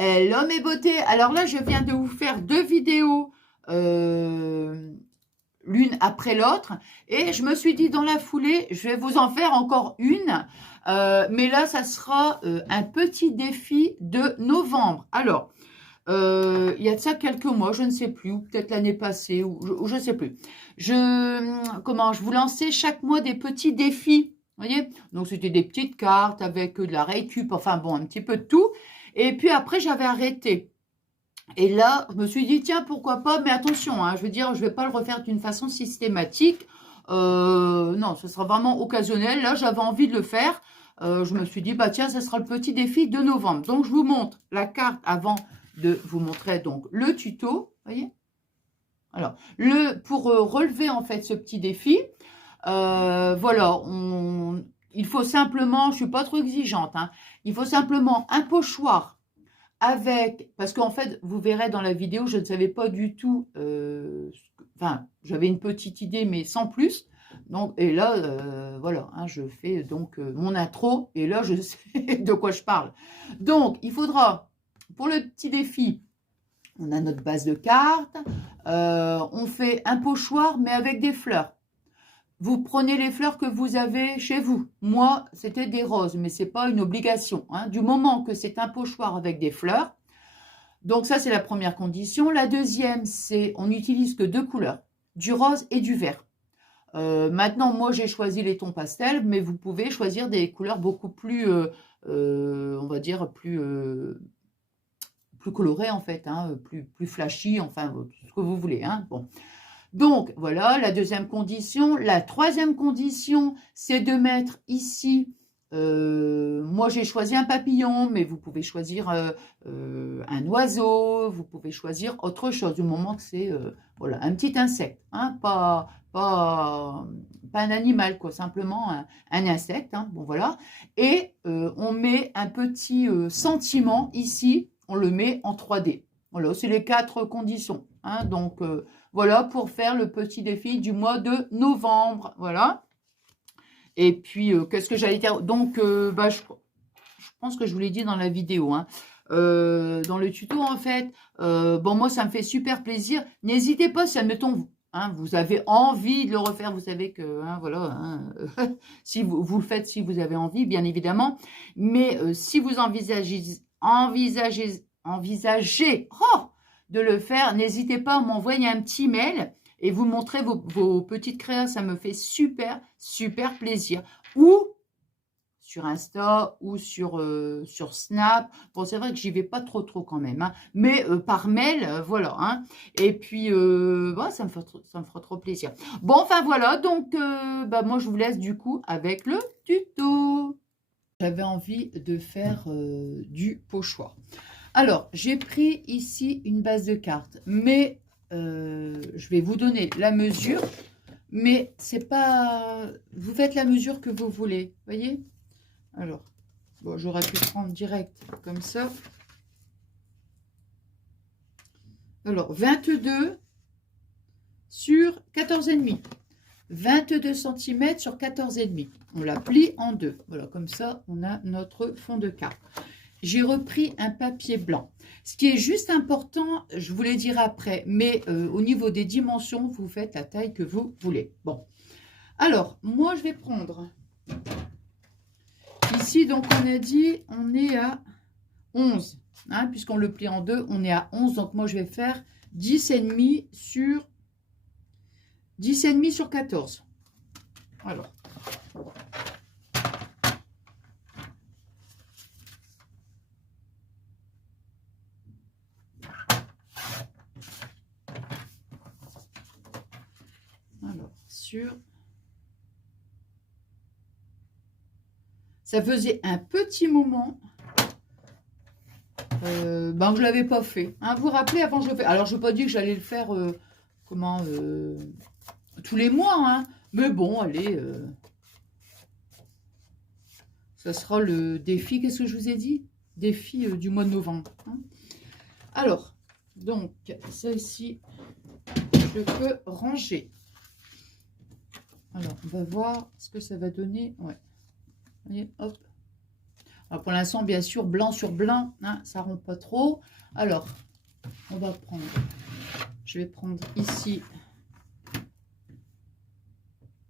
Hello mes beautés, alors là je viens de vous faire 2 vidéos, l'une après l'autre, et je me suis dit dans la foulée, je vais vous en faire encore une, mais là ça sera un petit défi de novembre. Alors, il y a de ça quelques mois, je ne sais plus, ou peut-être l'année passée, ou je ne sais plus. Je vous lançais chaque mois des petits défis, vous voyez? Donc c'était des petites cartes avec de la récup, enfin bon, un petit peu de tout. Et puis après, j'avais arrêté. Et là, je me suis dit, tiens, pourquoi pas, mais attention, hein, je veux dire, je vais pas le refaire d'une façon systématique. Non, ce sera vraiment occasionnel. Là, j'avais envie de le faire. Je me suis dit, bah tiens, ce sera le petit défi de novembre. Donc, je vous montre la carte avant de vous montrer donc le tuto. Voyez? Alors, pour relever en fait ce petit défi, voilà, il faut simplement, je suis pas trop exigeante, hein, il faut simplement un pochoir avec, parce qu'en fait, vous verrez dans la vidéo, je ne savais pas du tout, enfin, j'avais une petite idée, mais sans plus. Donc, et là, voilà, hein, je fais donc mon intro, et là, je sais de quoi je parle. Donc, il faudra, pour le petit défi, on a notre base de cartes, on fait un pochoir, mais avec des fleurs. Vous prenez les fleurs que vous avez chez vous. Moi, c'était des roses, mais ce n'est pas une obligation, hein. Du moment que c'est un pochoir avec des fleurs, donc ça, c'est la première condition. La deuxième, c'est on n'utilise que 2 couleurs, du rose et du vert. Maintenant, moi, j'ai choisi les tons pastels, mais vous pouvez choisir des couleurs beaucoup plus, on va dire, plus colorées, en fait, hein, plus flashy, enfin, ce que vous voulez, hein. Bon. Donc, voilà, la deuxième condition. La troisième condition, c'est de mettre ici, moi j'ai choisi un papillon, mais vous pouvez choisir un oiseau, vous pouvez choisir autre chose, du moment que c'est voilà, un petit insecte, hein, pas un animal, quoi, simplement un insecte, hein, bon voilà. Et on met un petit sentiment ici, on le met en 3D. Voilà, c'est les 4 conditions, hein, donc voilà pour faire le petit défi du mois de novembre. Voilà. Et puis, qu'est-ce que j'allais dire? Donc, bah, je pense que je vous l'ai dit dans la vidéo, hein. Dans le tuto, en fait, bon, moi, ça me fait super plaisir. N'hésitez pas, si, admettons, hein, vous avez envie de le refaire, vous savez que, hein, voilà, hein, si vous le faites, si vous avez envie, bien évidemment. Mais si vous envisagez de le faire, n'hésitez pas à m'envoyer un petit mail et vous montrer vos petites créas, ça me fait super, super plaisir. Ou sur Insta ou sur Snap. Bon, c'est vrai que j'y vais pas trop quand même, hein, mais par mail, voilà, hein. Et puis, bah, ça me fera trop plaisir. Bon, enfin voilà, donc bah, moi je vous laisse du coup avec le tuto. J'avais envie de faire du pochoir. Alors, j'ai pris ici une base de cartes, mais je vais vous donner la mesure, mais c'est pas... Vous faites la mesure que vous voulez, voyez? Alors, bon, j'aurais pu prendre direct comme ça. Alors, 22 sur 14,5. 22 cm sur 14,5. On la plie en deux. Voilà, comme ça, on a notre fond de carte. J'ai repris un papier blanc. Ce qui est juste important, je vous le dirai après, mais au niveau des dimensions, vous faites la taille que vous voulez. Bon, alors, moi, je vais prendre... Ici, donc, on a dit, on est à 11. Hein, puisqu'on le plie en deux, on est à 11. Donc, moi, je vais faire 10,5 sur 10,5 sur 14. Alors. Alors, sur... Ça faisait un petit moment ben, je ne l'avais pas fait. Hein, vous vous rappelez, avant je le fais. Alors, je n'ai pas dit que j'allais le faire tous les mois. Hein, mais bon, allez. Ça sera le défi. Qu'est-ce que je vous ai dit? Défi du mois de novembre. Hein. Alors, donc, ça ici, je peux ranger. Alors, on va voir ce que ça va donner. Ouais. Voyez, hop. Alors pour l'instant, bien sûr, blanc sur blanc, hein, ça rend pas trop. Alors, on va prendre, je vais prendre ici,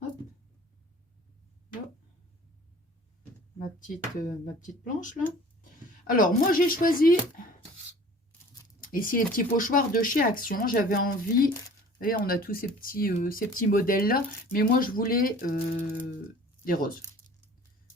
hop, hop, ma petite planche là. Alors, moi j'ai choisi ici les petits pochoirs de chez Action. J'avais envie, vous voyez, on a tous ces petits modèles là, mais moi je voulais des roses.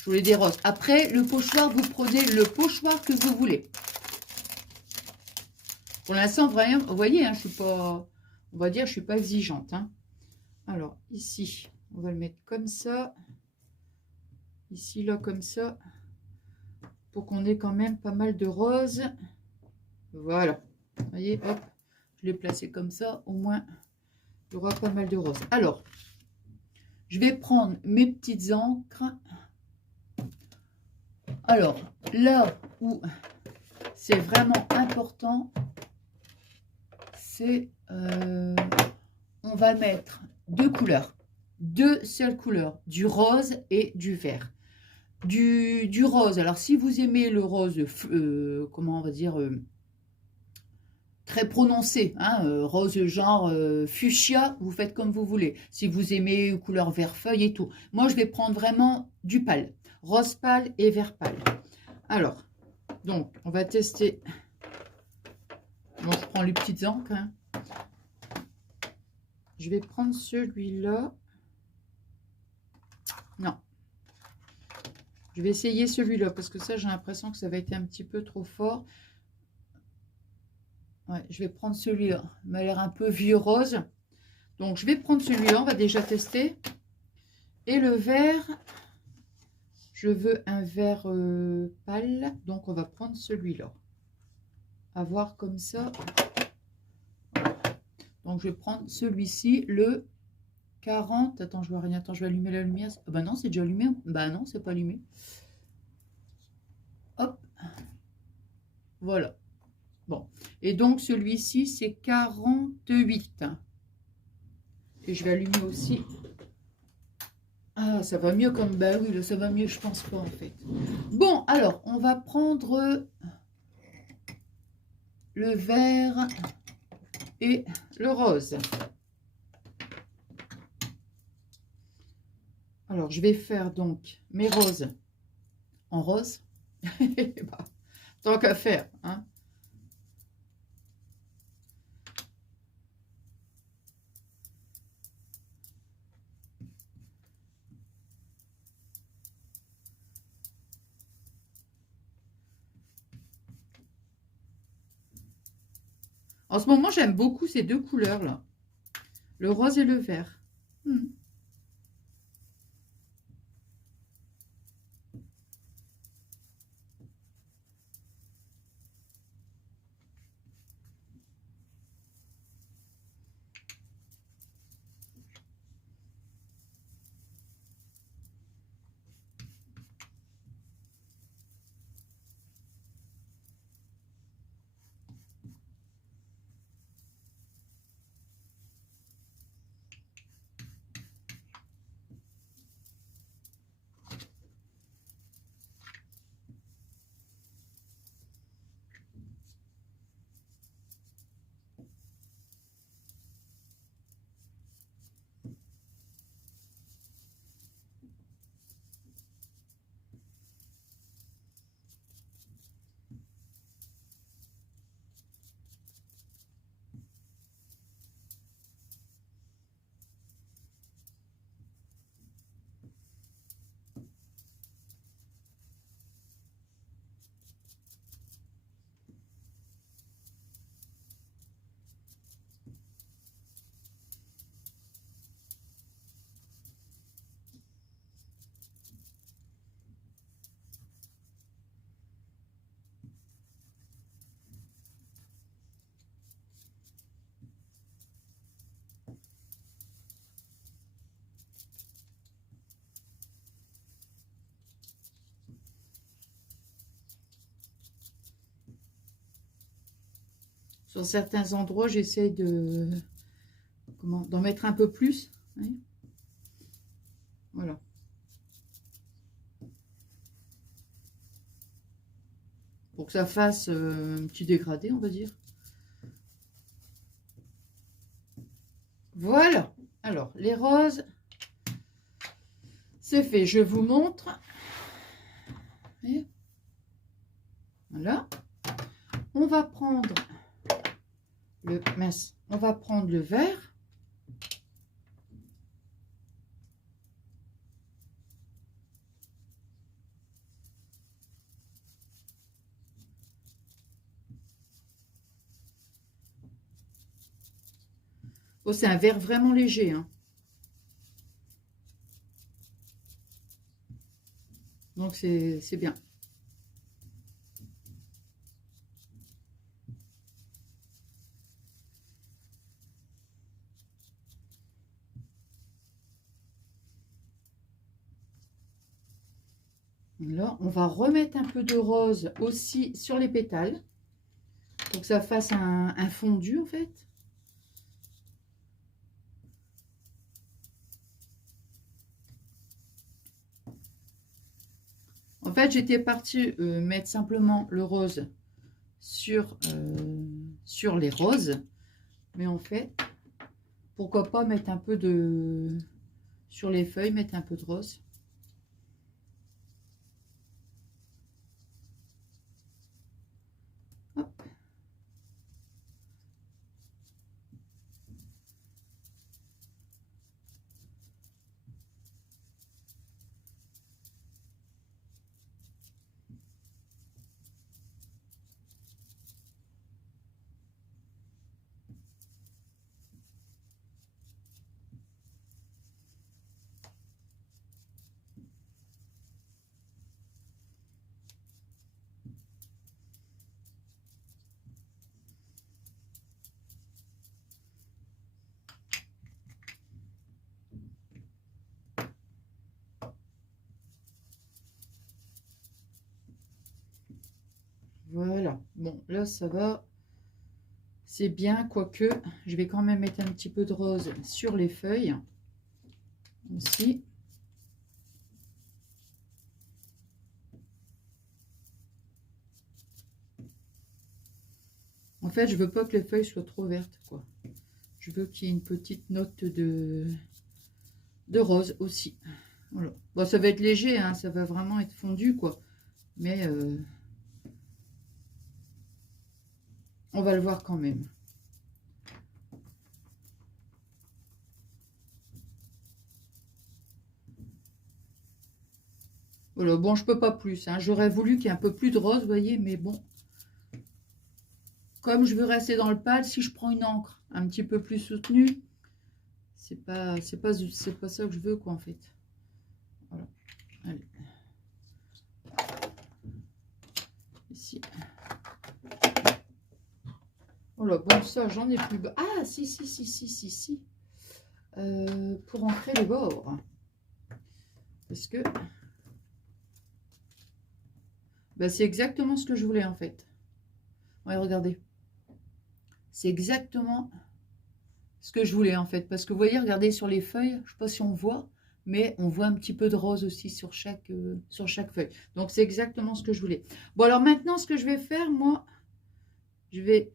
Je voulais des roses. Après, le pochoir, vous prenez le pochoir que vous voulez. Pour l'instant, vraiment, vous voyez, hein, je suis pas, on va dire, je suis pas exigeante. Hein. Alors, ici, on va le mettre comme ça. Ici, là, comme ça. Pour qu'on ait quand même pas mal de roses. Voilà. Vous voyez, hop, je l'ai placé comme ça. Au moins, il y aura pas mal de roses. Alors, je vais prendre mes petites encres. Alors, là où c'est vraiment important, c'est on va mettre deux couleurs, deux seules couleurs, du rose et du vert. Du rose, alors si vous aimez le rose, comment on va dire, très prononcé, hein, rose genre fuchsia, vous faites comme vous voulez. Si vous aimez couleur vert feuille et tout. Moi, je vais prendre vraiment du pâle, rose pâle et vert pâle. Alors, donc, on va tester. Bon, je prends les petites encres. Hein. Je vais prendre celui-là. Non. Je vais essayer celui-là parce que ça, j'ai l'impression que ça va être un petit peu trop fort. Ouais, je vais prendre celui-là. Il m'a l'air un peu vieux rose. Donc, je vais prendre celui-là. On va déjà tester. Et le vert, je veux un vert pâle. Donc, on va prendre celui-là. À voir comme ça. Donc, je vais prendre celui-ci, le 40. Attends, je vois rien. Attends, je vais allumer la lumière. Ah bah non, c'est déjà allumé. Bah non, c'est pas allumé. Hop. Voilà. Bon. Et donc, celui-ci, c'est 48. Et je vais allumer aussi. Ah, ça va mieux comme... Bah oui, là, ça va mieux, je pense pas, en fait. Bon, alors, on va prendre le vert et le rose. Alors, je vais faire donc mes roses en rose. Bah, tant qu'à faire, hein. En ce moment, j'aime beaucoup ces deux couleurs-là. Le rose et le vert. Sur certains endroits, j'essaie d'en mettre un peu plus. Oui. Voilà. pour que ça fasse un petit dégradé, on va dire. Voilà. Alors, les roses, c'est fait. Je vous montre. Et voilà. On va prendre on va prendre le vert. Oh, c'est un vert vraiment léger, hein. Donc, c'est bien. Là, on va remettre un peu de rose aussi sur les pétales. Pour que ça fasse un fondu, en fait. En fait, j'étais partie mettre simplement le rose sur les roses. Mais en fait, pourquoi pas mettre un peu de... Sur les feuilles, mettre un peu de rose. Hop. Voilà. Bon, là, ça va. C'est bien, quoique, je vais quand même mettre un petit peu de rose sur les feuilles. Aussi. En fait, je veux pas que les feuilles soient trop vertes, quoi. Je veux qu'il y ait une petite note de rose aussi. Voilà. Bon, ça va être léger, hein, ça va vraiment être fondu, quoi. Mais on va le voir quand même. Voilà, bon, je peux pas plus, hein. J'aurais voulu qu'il y ait un peu plus de rose, vous voyez, mais bon. Comme je veux rester dans le pâle, si je prends une encre un petit peu plus soutenue, c'est pas ça que je veux, quoi, en fait. Voilà. Allez. Ici. Oh là, bon, ça, j'en ai plus. Ah, si. Pour ancrer les bords. Parce que bah, c'est exactement ce que je voulais, en fait. Ouais, regardez. C'est exactement ce que je voulais, en fait. Parce que vous voyez, regardez sur les feuilles, je ne sais pas si on voit, mais on voit un petit peu de rose aussi sur chaque feuille. Donc, c'est exactement ce que je voulais. Bon, alors maintenant, ce que je vais faire, moi, je vais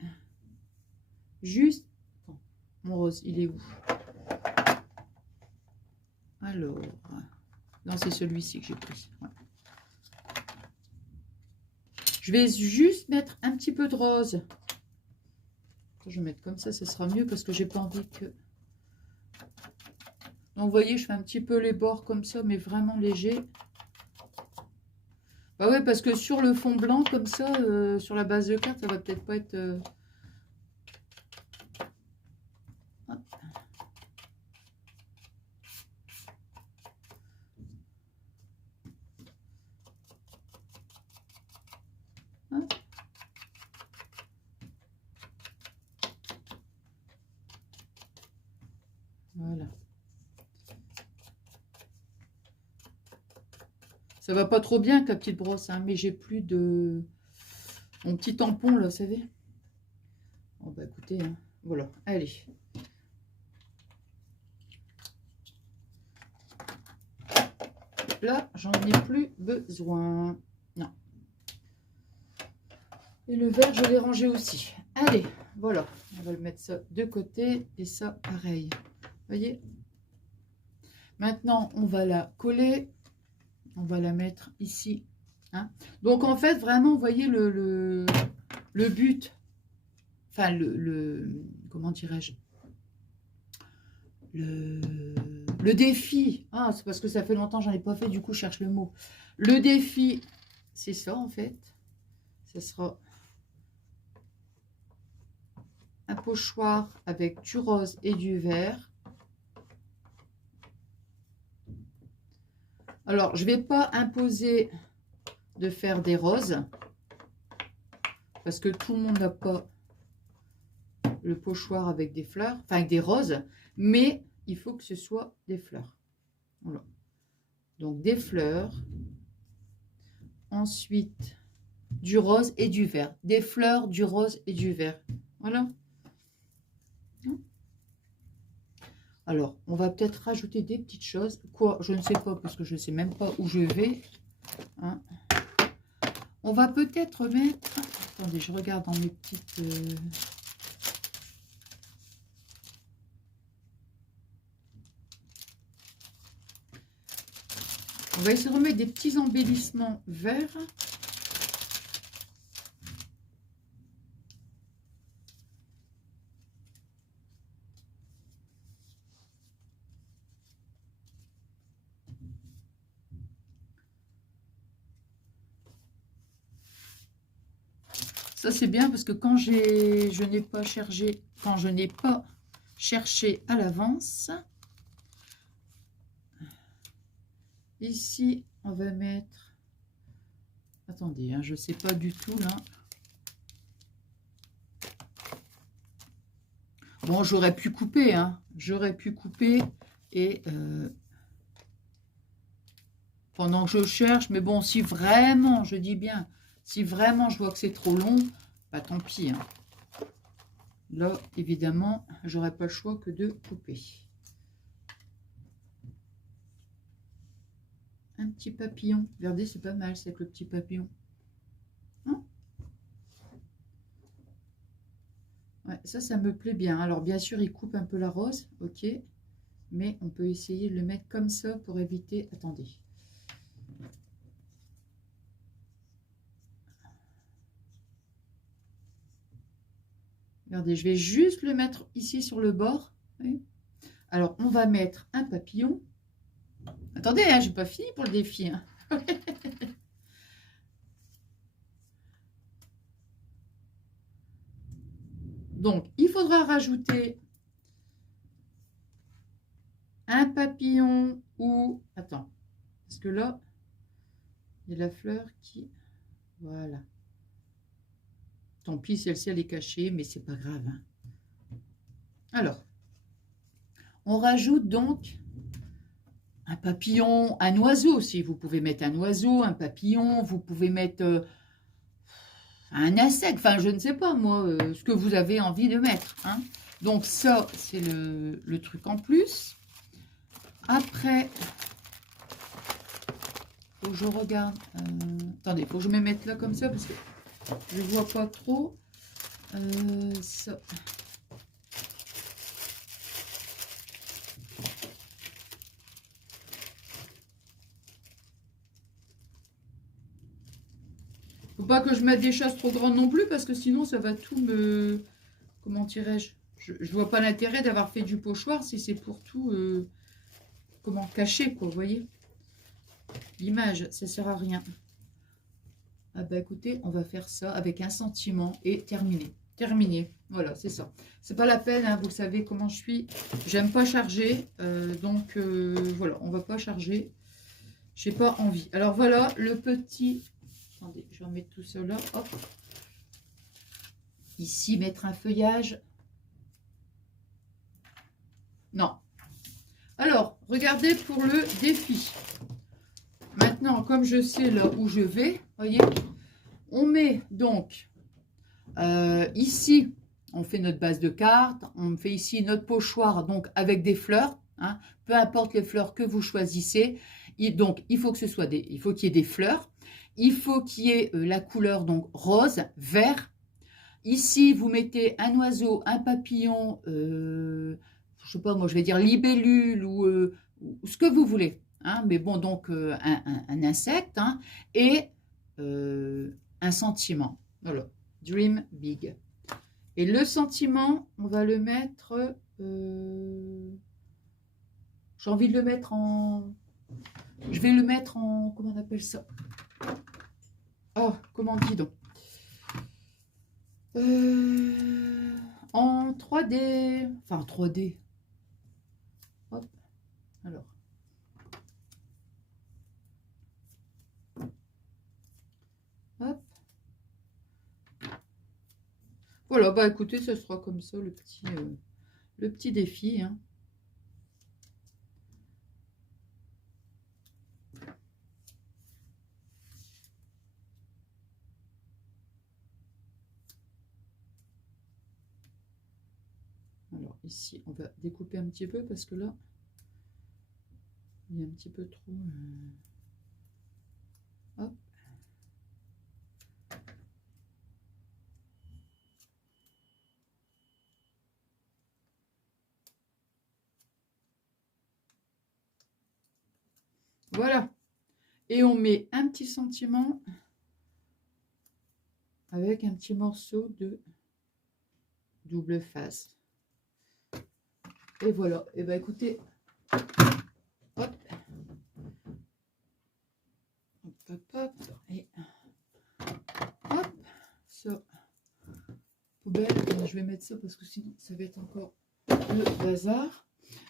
juste... Attends, mon rose, il est où? Alors... Non, c'est celui-ci que j'ai pris. Ouais. Je vais juste mettre un petit peu de rose. Je vais mettre comme ça sera mieux parce que j'ai pas envie que... Donc, vous voyez, je fais un petit peu les bords comme ça, mais vraiment léger. Bah ouais, parce que sur le fond blanc, comme ça, sur la base de carte, ça va peut-être pas être... Hop. Hop. Voilà. Ça va pas trop bien avec la petite brosse, hein, mais j'ai plus de... Mon petit tampon, là, vous savez. Bon, bah écoutez, hein, voilà, allez. Là, j'en ai plus besoin. Non. Et le vert, je l'ai rangé aussi. Allez, voilà. On va le mettre ça de côté. Et ça, pareil. Vous voyez? Maintenant, on va la coller. On va la mettre ici. Hein. Donc, en fait, vraiment, vous voyez le but. Enfin, comment dirais-je? Le défi. Ah, c'est parce que ça fait longtemps que j'en ai pas fait. Du coup, je cherche le mot. Le défi, c'est ça, en fait. Ce sera un pochoir avec du rose et du vert. Alors, je ne vais pas imposer de faire des roses parce que tout le monde n'a pas le pochoir avec des fleurs, enfin avec des roses, mais il faut que ce soit des fleurs. Voilà. Donc, des fleurs. Ensuite, du rose et du vert. Des fleurs, du rose et du vert. Voilà. Alors, on va peut-être rajouter des petites choses. Quoi? Je ne sais pas, parce que je ne sais même pas où je vais. Hein. On va peut-être mettre... Attendez, je regarde dans mes petites... On va essayer de remettre des petits embellissements verts. Ça, c'est bien parce que quand je n'ai pas cherché à l'avance, ici, on va mettre... Attendez, hein, je ne sais pas du tout, là. Bon, j'aurais pu couper, hein. J'aurais pu couper et... pendant que je cherche, mais bon, si vraiment, je dis bien, si vraiment je vois que c'est trop long, bah tant pis. Hein. Là, évidemment, j'aurais pas le choix que de couper. Un petit papillon. Regardez, c'est pas mal, c'est avec le petit papillon. Hein? Ouais, ça me plaît bien. Alors, bien sûr, il coupe un peu la rose, ok. Mais on peut essayer de le mettre comme ça pour éviter... Attendez. Regardez, je vais juste le mettre ici sur le bord. Oui. Alors, on va mettre un papillon. Attendez, hein, je n'ai pas fini pour le défi. Hein. Donc, il faudra rajouter un papillon ou... Attends, parce que là, il y a la fleur qui... Voilà. Tant pis, celle-ci, elle est cachée, mais c'est pas grave. Hein. Alors, on rajoute donc un papillon, un oiseau aussi. Vous pouvez mettre un oiseau, un papillon, vous pouvez mettre un insecte, enfin, je ne sais pas, moi, ce que vous avez envie de mettre. Hein. Donc, ça, c'est le truc en plus. Après, faut que je regarde. Attendez, faut que je me mette là comme ça parce que je vois pas trop. Ça. Faut pas que je mette des chasses trop grandes non plus parce que sinon ça va tout me... Comment dirais-je? Je vois pas l'intérêt d'avoir fait du pochoir si c'est pour tout... comment cacher, quoi, vous voyez? L'image, ça sert à rien. Ah bah écoutez, on va faire ça avec un sentiment et terminé. Terminé, voilà, c'est ça. C'est pas la peine, hein, vous savez comment je suis. J'aime pas charger, donc voilà, on va pas charger. J'ai pas envie. Alors voilà, le petit... Attendez, je vais remettre tout ça là, hop. Ici, mettre un feuillage. Non. Alors, regardez pour le défi. Maintenant, comme je sais là où je vais, voyez, on met donc ici, on fait notre base de cartes, on fait ici notre pochoir donc avec des fleurs, hein, peu importe les fleurs que vous choisissez. Donc, il faut que ce soit il faut qu'il y ait des fleurs. Il faut qu'il y ait la couleur donc rose, vert. Ici, vous mettez un oiseau, un papillon, je sais pas, moi je vais dire libellule ou ce que vous voulez. Hein, mais bon, donc un insecte hein, et un sentiment. Voilà, dream big. Et le sentiment, on va le mettre, j'ai envie de le mettre en, je vais le mettre en, comment on appelle ça? Oh, comment on dit donc? En 3D, enfin 3D. Hop, alors. Hop. Voilà, bah écoutez, ce sera comme ça le petit défi. Hein. Alors ici, on va découper un petit peu parce que là, il y a un petit peu trop... Hop. Voilà. Et on met un petit sentiment avec un petit morceau de double face. Et voilà. Et ben écoutez, hop. Hop, hop, hop. Et hop. Ça. Poubelle. Je vais mettre ça parce que sinon ça va être encore le bazar.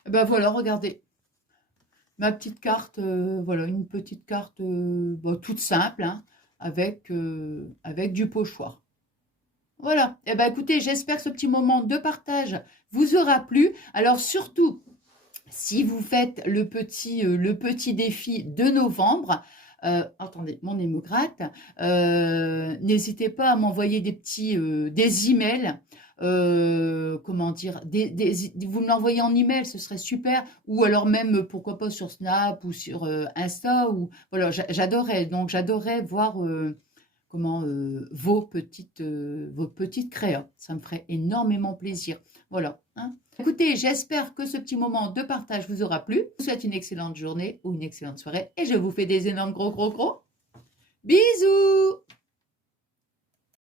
Et ben voilà, regardez. Ma petite carte, voilà, une petite carte toute simple, hein, avec du pochoir. Voilà, et ben écoutez, j'espère que ce petit moment de partage vous aura plu. Alors surtout, si vous faites le petit défi de novembre, attendez, mon nez me gratte, n'hésitez pas à m'envoyer des emails, comment dire, vous me l'envoyez en email, ce serait super, ou alors même, pourquoi pas sur Snap ou sur Insta, ou voilà, j'adorerais voir vos petites créas, ça me ferait énormément plaisir. Voilà, hein. Écoutez, j'espère que ce petit moment de partage vous aura plu. Je vous souhaite une excellente journée ou une excellente soirée et je vous fais des énormes gros bisous.